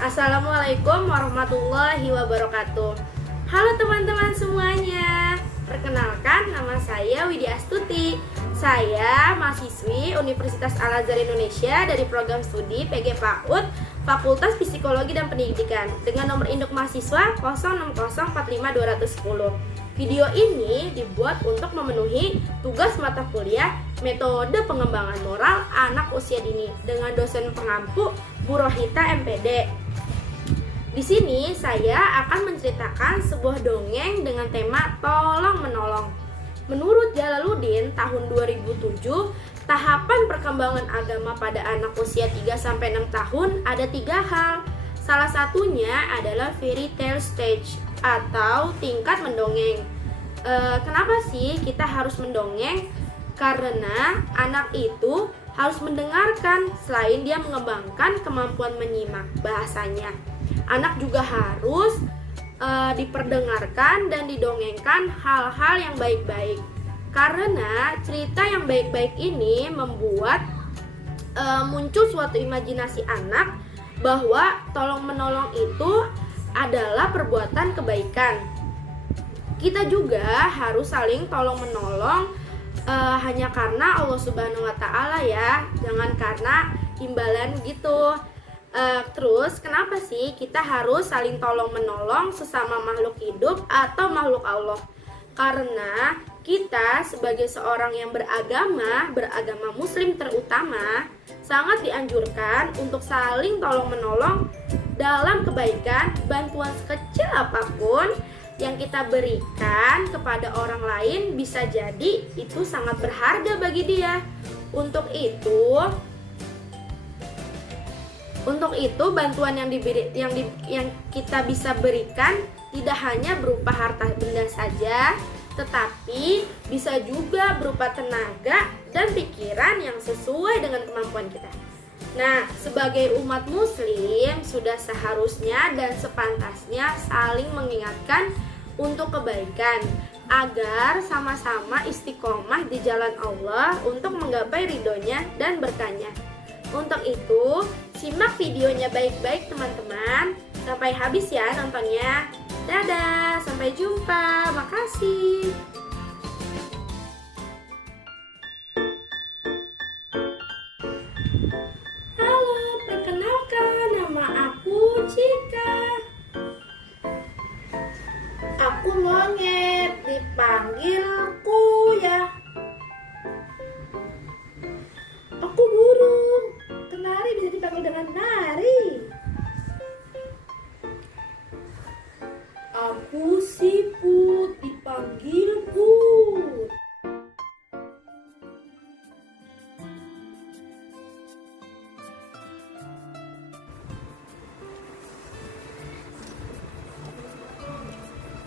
Assalamualaikum warahmatullahi wabarakatuh. Halo teman-teman semuanya. Perkenalkan, nama saya Widya Astuti. Saya mahasiswi Universitas Al-Azhar Indonesia dari program studi PG PAUD Fakultas Psikologi dan Pendidikan dengan nomor induk mahasiswa 06045210210. Video ini dibuat untuk memenuhi tugas mata kuliah Metode Pengembangan Moral Anak Usia Dini dengan dosen pengampu Bu Rohita MPD. Di sini saya akan menceritakan sebuah dongeng dengan tema tolong menolong. Menurut Jalaluddin tahun 2007, tahapan perkembangan agama pada anak usia 3-6 tahun ada 3 hal. Salah satunya adalah fairy tale stage atau tingkat mendongeng. Kenapa sih kita harus mendongeng? Karena anak itu harus mendengarkan selain dia mengembangkan kemampuan menyimak bahasanya. Anak juga harus diperdengarkan dan didongengkan hal-hal yang baik-baik. Karena cerita yang baik-baik ini membuat muncul suatu imajinasi anak bahwa tolong-menolong itu adalah perbuatan kebaikan. Kita juga harus saling tolong-menolong hanya karena Allah Subhanahu wa Ta'ala ya, jangan karena imbalan gitu. Terus kenapa sih kita harus saling tolong menolong sesama makhluk hidup atau makhluk Allah? Karena kita sebagai seorang yang beragama muslim terutama, sangat dianjurkan untuk saling tolong menolong dalam kebaikan. Bantuan sekecil apapun yang kita berikan kepada orang lain bisa jadi itu sangat berharga bagi dia. Untuk itu bantuan yang kita bisa berikan tidak hanya berupa harta benda saja, tetapi bisa juga berupa tenaga dan pikiran yang sesuai dengan kemampuan kita. Nah, sebagai umat muslim sudah seharusnya dan sepantasnya saling mengingatkan untuk kebaikan agar sama-sama istiqomah di jalan Allah untuk menggapai ridhonya dan berkahnya. Untuk itu, simak videonya baik-baik teman-teman. Sampai habis ya nontonnya. Dadah, sampai jumpa. Makasih. Halo, perkenalkan, nama aku Cika. Aku monyet, dipanggil Kuya. Aku burung, kenari bisa dipanggil dengan nari. Aku siput, dipanggil put.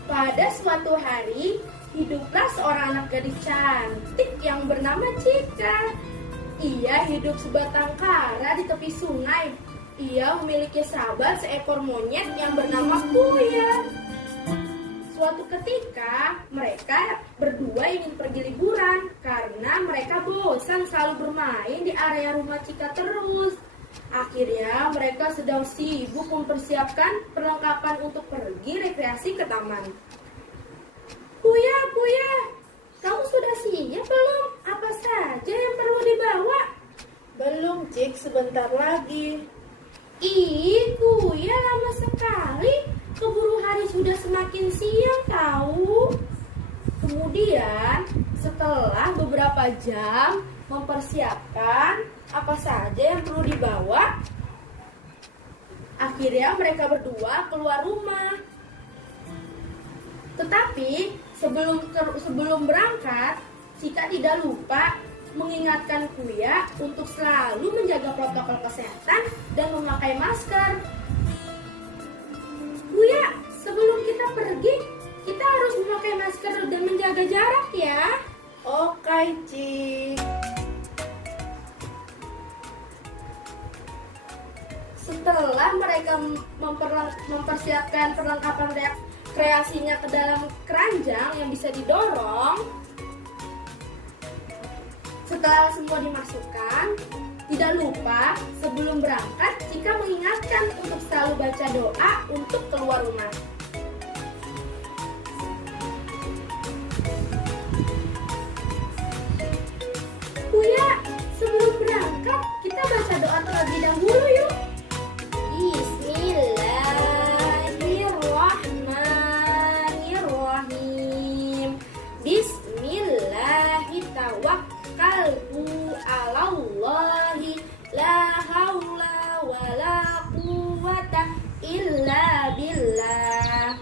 Pada suatu hari, hiduplah seorang anak gadis cantik yang bernama Cika. Ia hidup sebatang kara di tepi sungai. Ia memiliki sahabat seekor monyet yang bernama Kuya. Suatu ketika, mereka berdua ingin pergi liburan karena mereka bosan selalu bermain di area rumah Cika terus. Akhirnya, mereka sedang sibuk mempersiapkan perlengkapan untuk pergi rekreasi ke taman. Kuya, kamu sudah siap belum? Apa saja yang perlu dibawa? Belum, Cik, sebentar lagi. Ih, Kuya, lama sekali. Keburu hari sudah semakin siang tahu. Kemudian, setelah beberapa jam mempersiapkan apa saja yang perlu dibawa, akhirnya mereka berdua keluar rumah. Tetapi sebelum berangkat, Cika tidak lupa mengingatkan Kuya untuk selalu menjaga protokol kesehatan dan memakai masker. Kuya, sebelum kita pergi, kita harus memakai masker dan menjaga jarak ya. Oke, Cik. Setelah mereka mempersiapkan perlengkapan kreasinya ke dalam keranjang yang bisa didorong. Setelah semua dimasukkan, tidak lupa sebelum berangkat Cika mengingatkan untuk selalu baca doa untuk keluar rumah. Buya, sebelum berangkat kita baca doa terlebih dahulu yuk. Bismillahirrahmanirrahim. Bismillahirrahmanirrahim. Alallahi la haula wala quwata illa billah.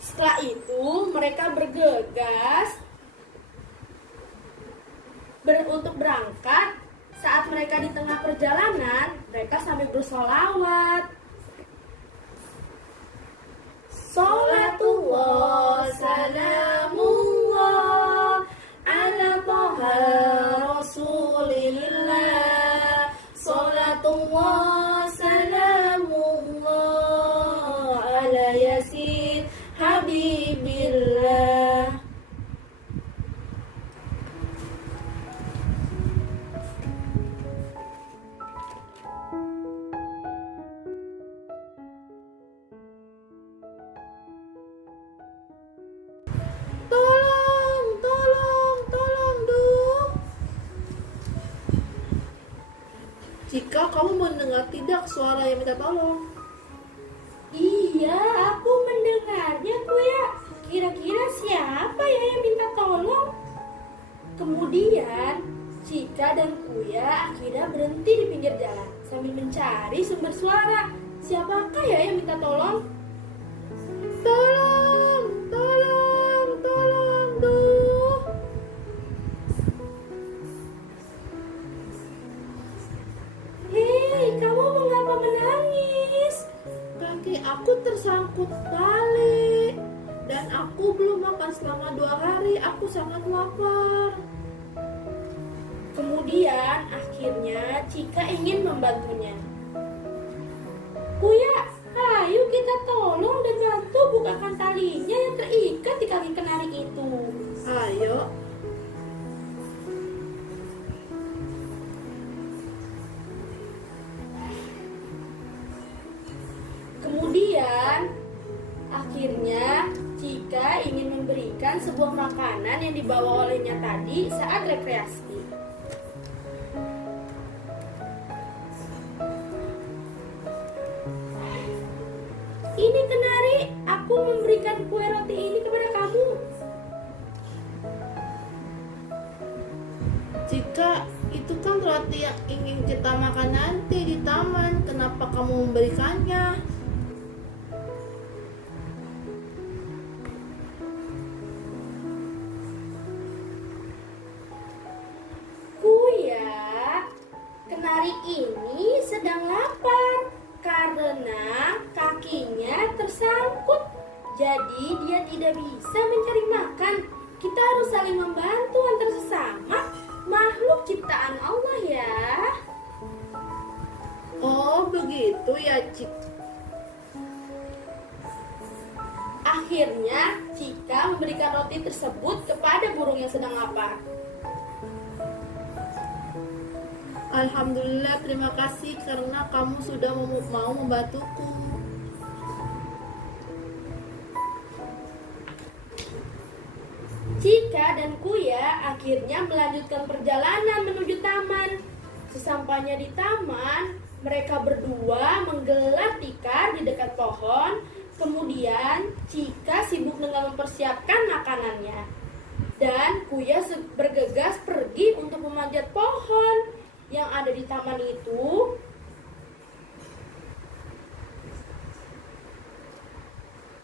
Setelah itu mereka bergegas untuk berangkat. Saat mereka di tengah perjalanan, mereka sambil bersolawat. Salatullah salamullah ala toha rasulillah. Salatullah salamullah ala yasin habibillah. Jika kamu mendengar tidak suara yang minta tolong? Iya, aku mendengarnya, Buya. Kira-kira siapa ya yang minta tolong? Kemudian, Cika dan Buya akhirnya berhenti di pinggir jalan sambil mencari sumber suara. Siapakah ya yang minta tolong? Tolong, tolong, tolong, duh. Hei, kamu mengapa menangis? Kaki aku tersangkut tali dan aku belum makan selama 2 hari. Aku sangat lapar. Kemudian akhirnya Cika ingin membantunya. Buya, ayo kita tolong dan bantu bukakan talinya yang terikat di kaki kenari itu. Ayo. Kemudian akhirnya Cika ingin memberikan sebuah makanan yang dibawa olehnya tadi saat rekreasi. Ini kenari, aku memberikan kue roti ini kepada kamu. Jika itu kan roti yang ingin kita makan nanti di taman, kenapa kamu memberikannya? Buya, kenari ini sedang lapar karena kakinya tersangkut. Jadi dia tidak bisa mencari makan. Kita harus saling membantu antar sesama makhluk ciptaan Allah ya. Oh begitu ya, Cik. Akhirnya Cika memberikan roti tersebut kepada burung yang sedang lapar. Alhamdulillah, terima kasih karena kamu sudah mau membantuku. Cika dan Kuya akhirnya melanjutkan perjalanan menuju taman. Sesampainya di taman, mereka berdua menggelar tikar di dekat pohon. Kemudian Cika sibuk dengan mempersiapkan makanannya. Dan Kuya bergegas pergi untuk memanjat pohon yang ada di taman itu.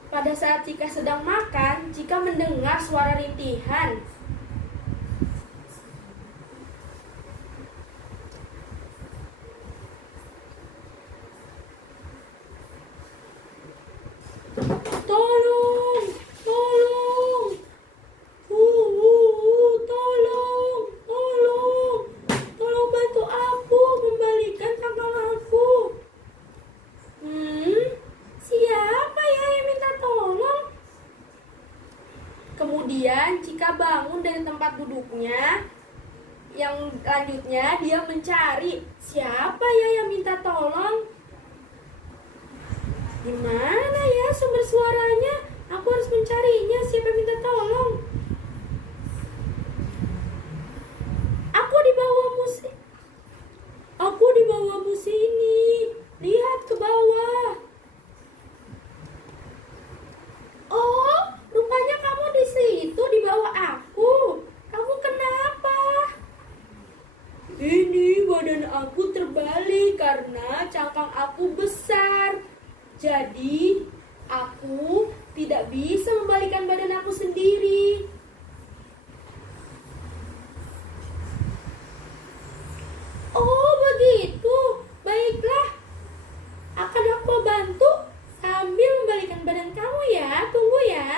Pada saat Cika sedang makan, Cika mendengar suara rintihan. Tolong, tolong, tolong, tolong, tolong bantu aku, kembalikan tangan aku. Kemudian Cika bangun dari tempat duduknya. Yang lanjutnya dia mencari siapa ya yang minta tolong. Di mana ya sumber suaranya? Aku harus mencarinya. Siapa yang minta tolong? Aku di bawahmu sih. Aku di bawahmu sini. Lihat ke bawah. Oh, rupanya kamu di situ di bawah aku. Kamu kenapa? Ini badan aku terbalik karena cangkang aku besar. Jadi, aku tidak bisa membalikkan badan aku sendiri. Oh, begitu. Baiklah. Akan aku bantu sambil membalikkan badan kamu ya. Tunggu ya.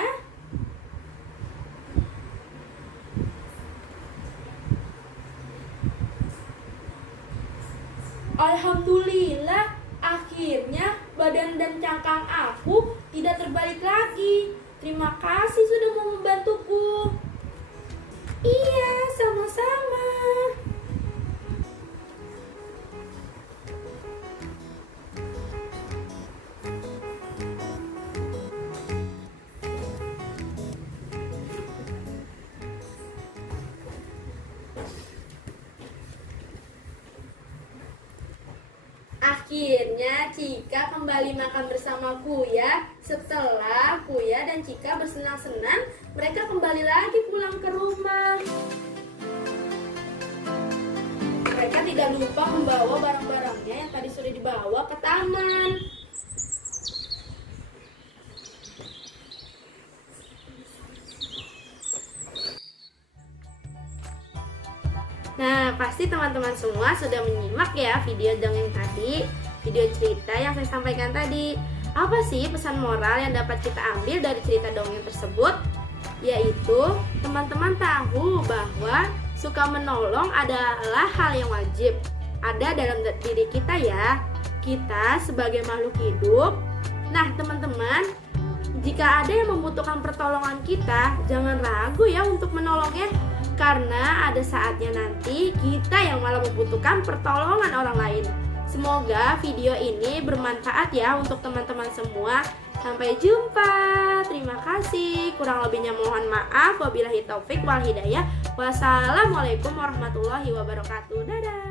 Alhamdulillah, akhirnya badan dan cangkang aku tidak terbalik lagi. Terima kasih sudah mau membantuku. Iya, sama-sama. Akhirnya Cika kembali makan bersama Kuya. Setelah Kuya dan Cika bersenang-senang, mereka kembali lagi pulang ke rumah. Mereka tidak lupa membawa barang-barangnya yang tadi sudah dibawa ke taman. Nah, pasti teman-teman semua sudah menyimak ya video dongeng tadi, video cerita yang saya sampaikan tadi. Apa sih pesan moral yang dapat kita ambil dari cerita dongeng tersebut? Yaitu, teman-teman tahu bahwa suka menolong adalah hal yang wajib ada dalam diri kita ya. Kita sebagai makhluk hidup. Nah, teman-teman, jika ada yang membutuhkan pertolongan kita, jangan ragu ya untuk menolongnya. Karena ada saatnya nanti kita yang malah membutuhkan pertolongan orang lain. Semoga video ini bermanfaat ya untuk teman-teman semua. Sampai jumpa. Terima kasih. Kurang lebihnya mohon maaf. Wabillahi taufik wal hidayah. Wassalamualaikum warahmatullahi wabarakatuh. Dadah.